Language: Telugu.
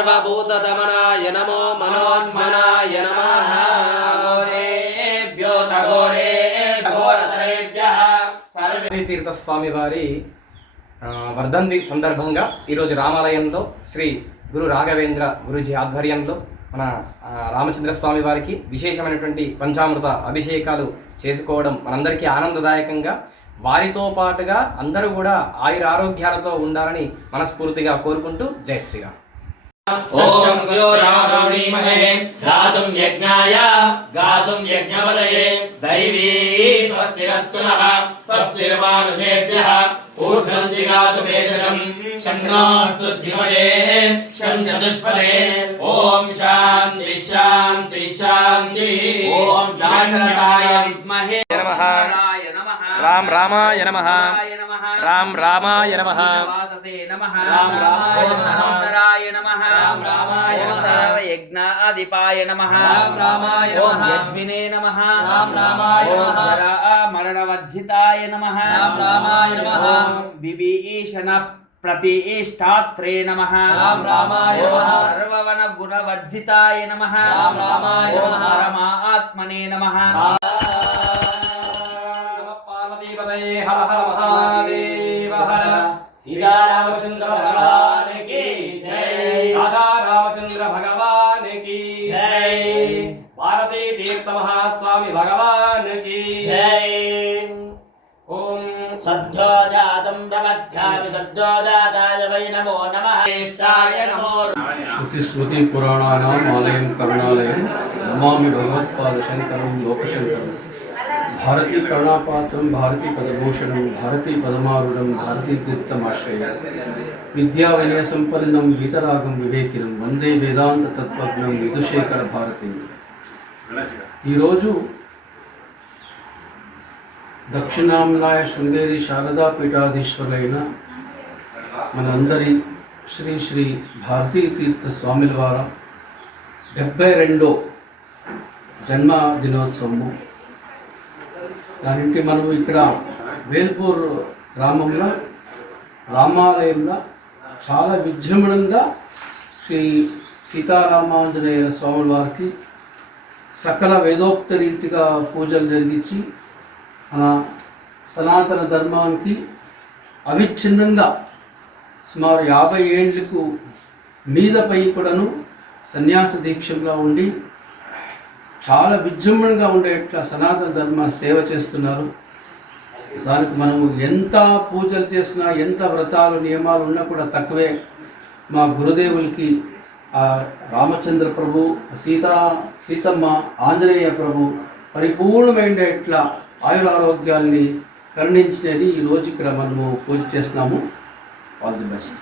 सर्वभूतदमनाय नमो मनोन्मनाय नमः తీర్థస్వామి వారి వర్ధంతి సందర్భంగా ఈరోజు రామాలయంలో శ్రీ గురు రాఘవేంద్ర గురుజీ ఆధ్వర్యంలో మన రామచంద్రస్వామి వారికి విశేషమైనటువంటి పంచామృత అభిషేకాలు చేసుకోవడం మనందరికీ ఆనందదాయకంగా, వారితో పాటుగా అందరూ కూడా ఆయుర ఆరోగ్యాలతో ఉండాలని మనస్ఫూర్తిగా కోరుకుంటూ జై శ్రీరామ్. ఓం యో రామీమహే గాతుం యజ్ఞాయ గాతుం యజ్ఞవలయే దైవీ స్వస్తిరస్తు నః స్వస్తిర్మానుషేభ్యః ఊర్ధ్వం జిగాతు మేషరం షణ్ణోస్తు ధిమదే షణ్చతుష్పదే ఓం శాంతి శాంతి శాంతి. ఓం దాశరథాయ విద్మహే నమః రామ రామాయ నమః రామ రామాయ నమః రామ రామాయ నమః యజ్ఞాధిపాయ నమః ఓం యజ్ఞినే నమః మరణవర్జితాయ నమః ఓం విభీషణ ప్రతిష్టాత్రే నమః సర్వవన గుణవర్జితాయ నమః పరమాత్మనే నమః. పార్వతీపతయే హర హర మహాదేవ హర. సీతారామచంద్ర భగవాన్ కి జై. రాధా రామచంద్ర భగవాన్ కి జై. భారతీ తీర్థ మహాస్వామి భగవాన్ కి జై. ఓం సద్యోజాతం ప్రపద్యామి సద్యోజాతాయ వై నమో నమః. జ్యేష్ఠాయ నమో. శృతి స్మృతి పురాణానాం ఆలయం కరుణాలయం నమామి భగవత్పాద శంకరం లోకశంకరం. భారతీ కరుణాపాత్రం భారతీ పదభూషణం భారతీ పదమారుడం భారతీ తీర్థమాశ్రయ విద్యా వినయ సంపన్నం వీతరాగం వివేకినం వందే వేదాంత తత్వజ్ఞం విధుశేఖర భారతి. ఈరోజు దక్షిణాంనాయ శృంగేరి శారదా పీఠాధీశ్వరులైన మనందరి శ్రీ శ్రీ భారతీ తీర్థ స్వామిల వారి 72వ జన్మ దినోత్సవము. దానికి మనం ఇక్కడ వేల్పూర్ గ్రామంలో రామాలయంలో చాలా విజృంభణంగా శ్రీ సీతారామాంజనేయ స్వాముల వారికి సకల వేదోక్త రీతిగా పూజలు జరిగించి మన సనాతన ధర్మానికి అవిచ్ఛిన్నంగా సుమారు 50 ఏళ్లకు మీదపై కూడాను సన్యాస దీక్షంగా ఉండి చాలా విజృంభణగా ఉండేట్లా సనాతన ధర్మ సేవ చేస్తున్నారు. దానికి మనము ఎంత పూజలు చేసినా ఎంత వ్రతాలు నియమాలు ఉన్నా కూడా తక్కువే. మా గురుదేవులకి రామచంద్ర ప్రభు సీతమ్మ ఆంజనేయ ప్రభు పరిపూర్ణమైన ఇట్లా ఆయురారోగ్యాల్ని కరుణించినని ఈరోజు ఇక్కడ మనము పూజ చేస్తున్నాము. All the best.